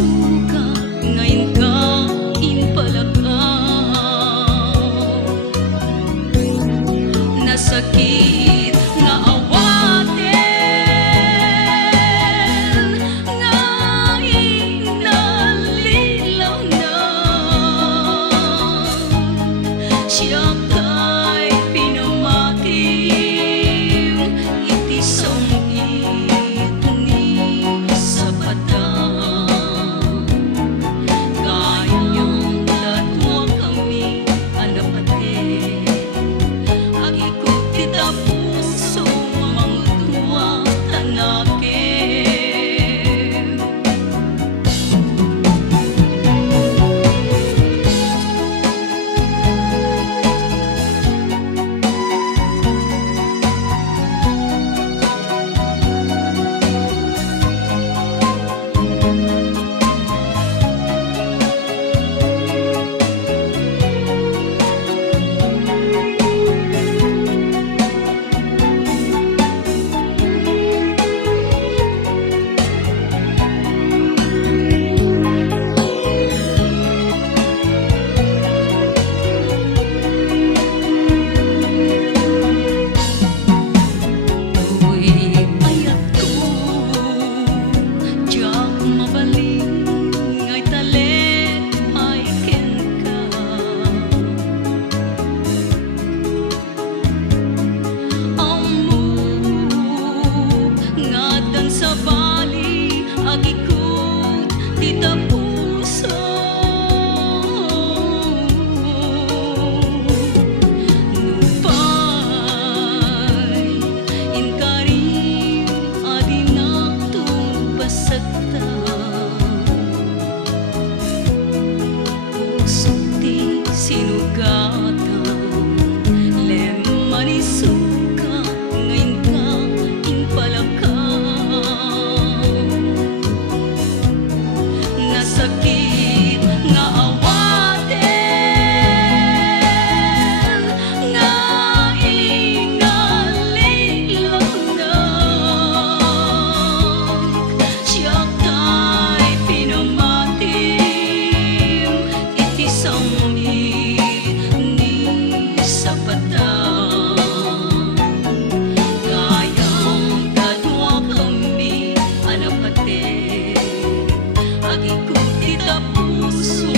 suka ngayon ka inpalakaw nasakit nga awaten nga inalilaw na siya kay pinamatim itisong itni sa padang kayang latwa kami anapate agikot kita puso mangutwa tanakin sa bali agikot tita puso nupay inkarim adinato pasagta puso ti sinugatan lemman isuka ngayon ka inpalakaw sakit nga awaten nga inalilaw na siya kay pinamatim itisang ni sa padang kayang kadwa kami anapate agikot kita puso